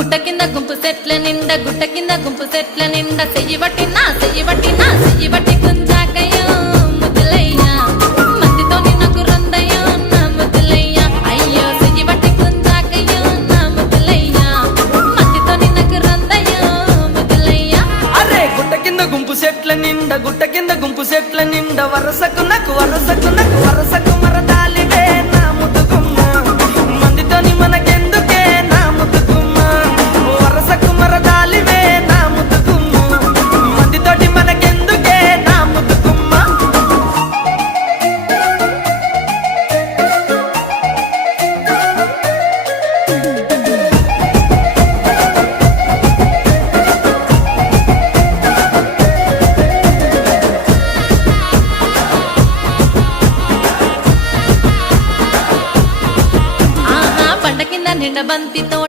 గుట్ట కింద గుంపు సెట్ల నిండా గుట్ట కింద గుంపు సెట్ల నిండా చెయ్యి పట్టినా గుంజాకయ్యో ముద్దులయ్యా మందితో నాకు రందయ్యో నా ముద్దులయ్యా అయ్యో చెయ్యి పట్టి గుంజాకయ్యో నా ముద్దులయ్యా మందితో నాకు రందయ్యో ముద్దులయ్యా అరే గుట్ట కింద గుంపు సెట్ల నిండా గుట్ట కింద గుంపు సెట్ల నిండా వరసకు వరసకు మరదాలివే నా ముద్దుగుమ్మ మందితోని మనకెందుకే నా ముద్దుగుమ్మ వరసకు మరదాలివే నా ముద్దుగుమ్మ మందితోటి మనకెందుకే నా ముద్దుగుమ్మ ఆహా పండ కింద నిండ బంతితో